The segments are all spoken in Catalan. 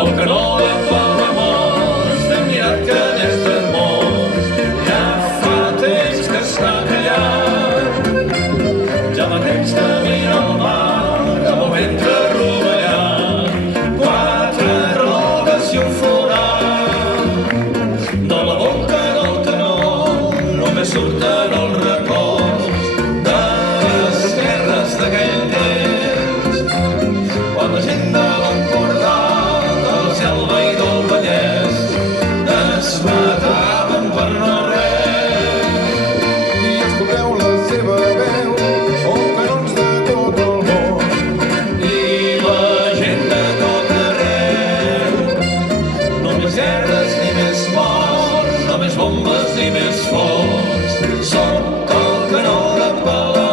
El canó de Palamós, ben mirat que n'és d'hermós, ja fa temps que està callat. Ja fa temps que mira el mar, de moment que rovellat, quatre rodes i un forat. De la boca del canó només surten els records de les guerres d'aquell temps, quan la gent de l'Empordà, de la Selva i del Vallès es mataven per no res. I escolteu la seva veu, oh canons de tot el món. I la gent de tot arreu, no més guerres ni més morts, no més bombes ni més forts, sóc el canó de Palamós.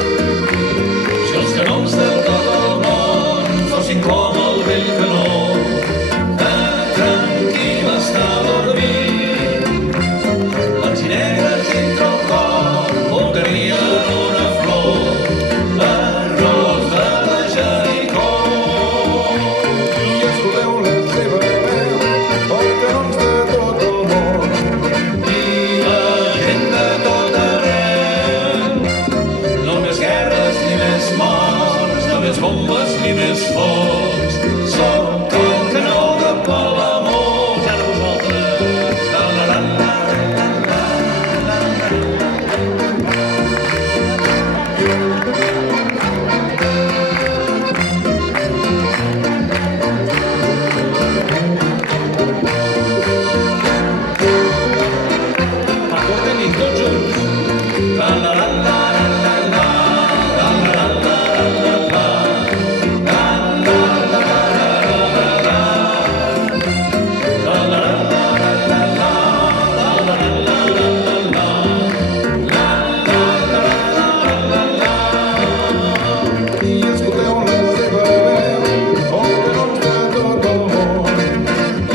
Si els canons de tot el món fossin com el vell canó, que tranquil està dormint, blancs i negres dintre el cor volcarien una flor, la rosa de Jericó. I escolteu la seva veu, oh canons de tot el món. I la gent de tot arreu, no més guerres ni més morts, no més bombes ni més focs, sóc el canó de Palamós. Ara vosaltres. La, la, la, la, la, la, la. Acorden-hi tots junts. La, la, la, la, la, la, la, la, la, la, la, la, la, la, la, I escolteu la seva veu, oh canons de tot el món.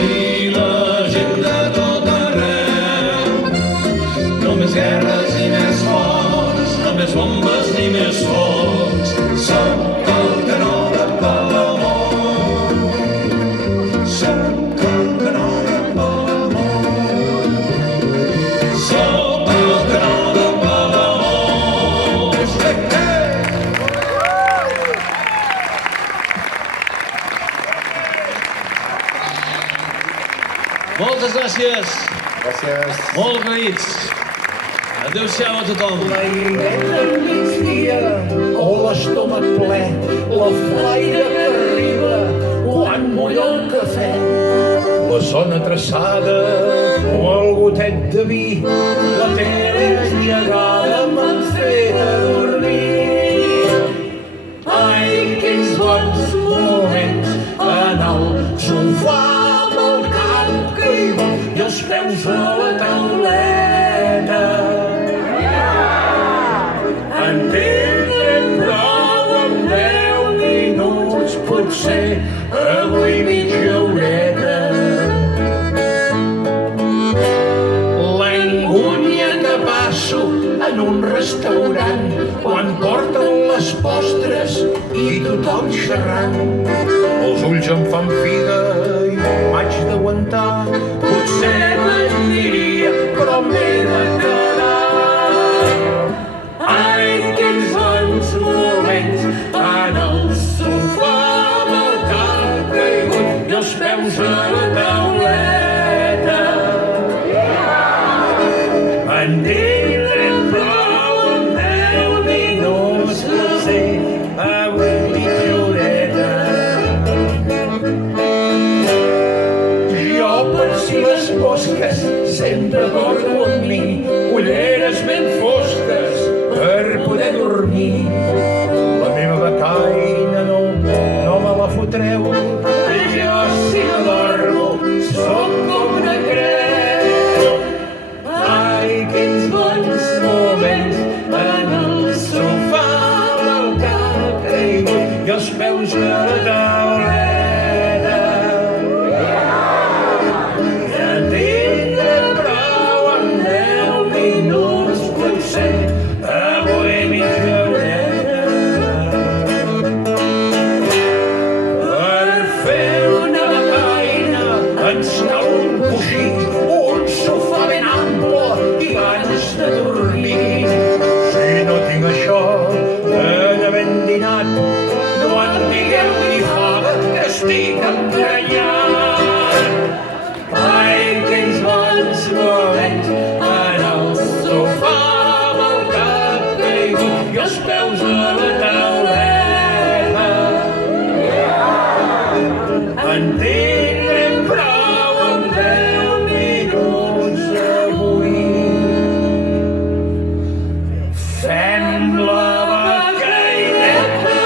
i la gent de tot arreu, no més guerres ni més morts, no més bombes ni més focs, sóc el canó de Palamós, sóc el canó de Palamós, sóc el canó de Palamós. Hey, hey! Moltes gràcies, Gràcies. molt agraïts. Adéu-siau a tothom. L'aireta al migdia o l'estómac ple, la flaire que arriba quan mulla el cafè, la zona traçada o el gotet de vi, la tele engegada m'han fet adormir. Ai, quins bons moments en el sofà amb el cap caigut i els peus a la tauleta. En tindrem prou amb 10 minuts, potser avui mitja horeta. L'engúnia que passo en un restaurant quan porten les postres i tothom xerrant. Els ulls em fan figa i m'haig d'aguantar. Potser mentiria, però m'he de quedar. Ai, quins bons moments en el sofà amb el cap caigut i els peus a la tauleta. En tindrem prou amb 10 minuts, potser avui mitja horeta. Jo per si les mosques sempre porto amb mi ulleres ben fosques per poder dormir. La meva becaina no me la fotreu. Jo si no dormo sóc com una creu. Ai, quins bons moments en el amb la becaineta.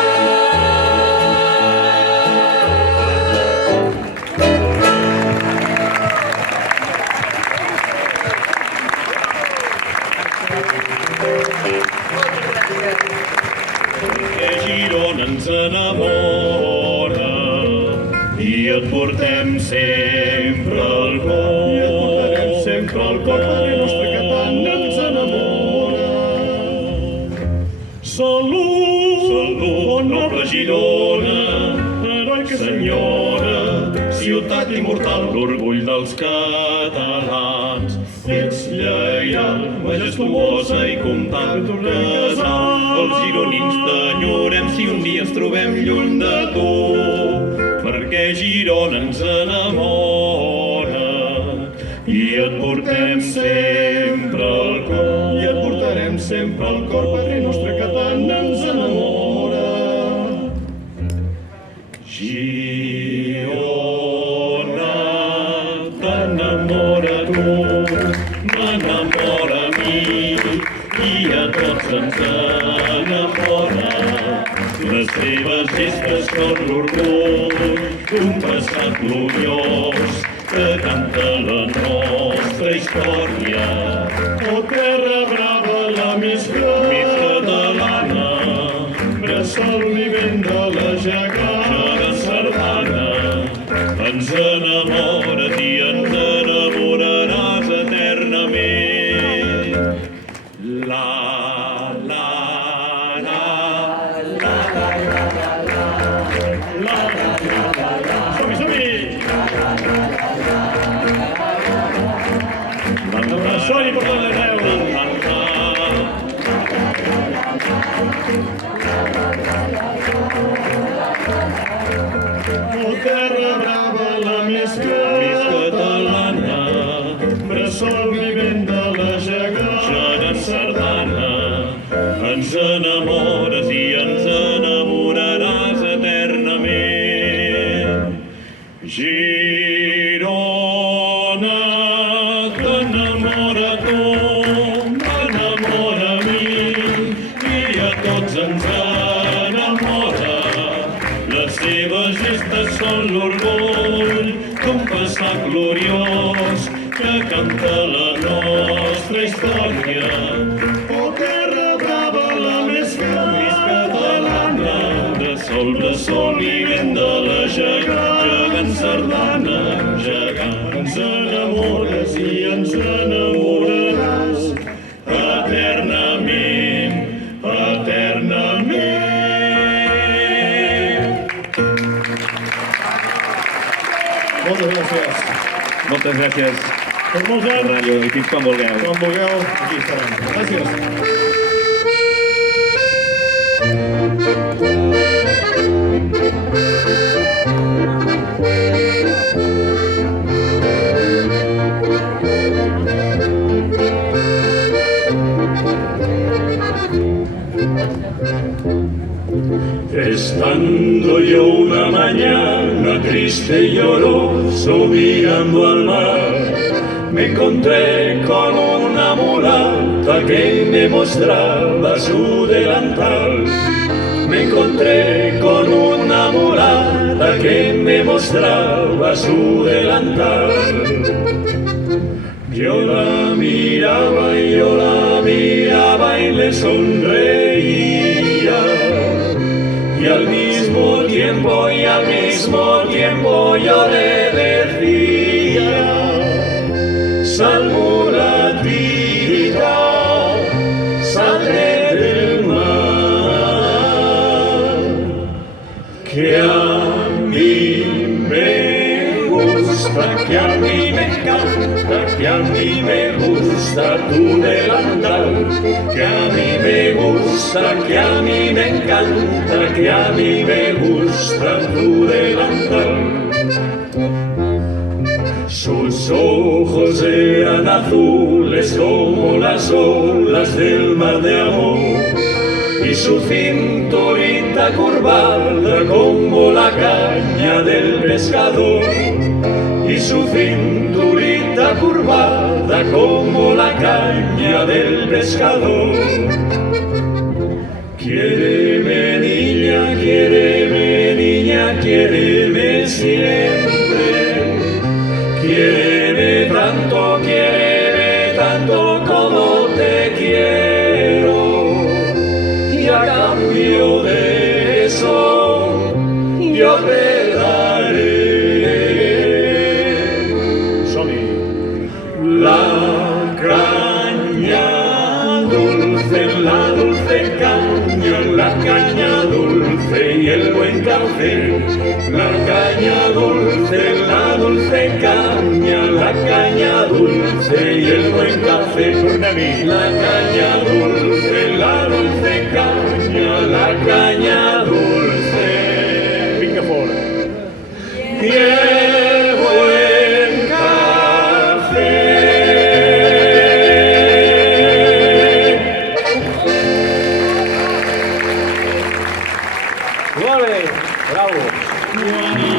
Que Girona ens enamora i et portem sempre al cor. I et portarem sempre al cor, Padre nostre, que tant ens enamora. Salut, salut, noble Girona, heroica senyora, ciutat immortal, l'orgull dels catalans. Ets lleial, majestuosa i comtal, casal. Els gironins t'enyorem si un dia ens trobem lluny de tu, perquè Girona ens enamora i et portem sempre al cor. I et portarem sempre al cor, Padre nostre, que tant ens enamora. Girona, t'enamora tu, m'enamora a mi, i a tots ens enamora. Les teves gestes són l'orgull d'un passat gloriós que canta la nostra història. Oh, terra brava, la més catalana, bressol vivent de la gegant sardana. Ens enamores i ens enamoraràs eternament. La, la, la, la, la, som-hi, som-hi! Soni per tot arreu! Oh, terra brava, la més catalana, bressol vivent de la gegant sardana. Ens enamores i ens enamoraràs eternament. Girona, t'enamora tu, m'enamora a mi, i a tots ens enamora. Les seves gestes són l'orgull d'un passat gloriós que canta la nostra història. Oh, terra brava, la més catalana, bressol vivent de la gegant sardana. Gegant, ens enamores i ens enamoraràs eternament, eternament. Moltes gràcies. Moltes gràcies. Per molts anys, Ràdio, i fins quan vulgueu. quan vulgueu, aquí estarem. Gràcies. Estando yo una mañana triste y lloroso mirando al mar, me encontré con una mulata que me mostraba su delantal. Me encontré con una mulata que me mostraba su delantal. Yo la miraba y le sonreía. Y al mismo tiempo yo le decía: sal mulatita, saldré del mar, que a mí me gusta, que a mí me encanta, que a mí me gusta tu delantal, que a mí me gusta, que a mí me encanta, que a mí me gusta tu delantal. Sus ojos eran azules como las olas del mar de amor, y su cinturita curvada como la caña del pescador, y su cinturita curvada como la caña del pescador. jo regaré. Som-hi. La caña dulce caña, la caña dulce y el buen café. La caña dulce caña, la caña dulce y el buen café. Tornem-hi. La caña dulce caña, la caña dulce. Vinga fora. Y el buen café. Vale, bravo. Tornem-hi.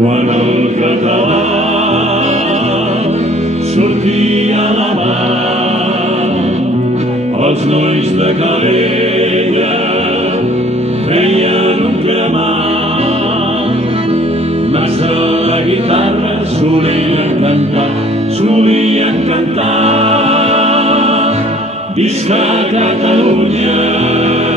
Quan el català sortia a la mar, els nois de Calella feien un cremar. Massa la guitarra solien cantar. Visca Catalunya!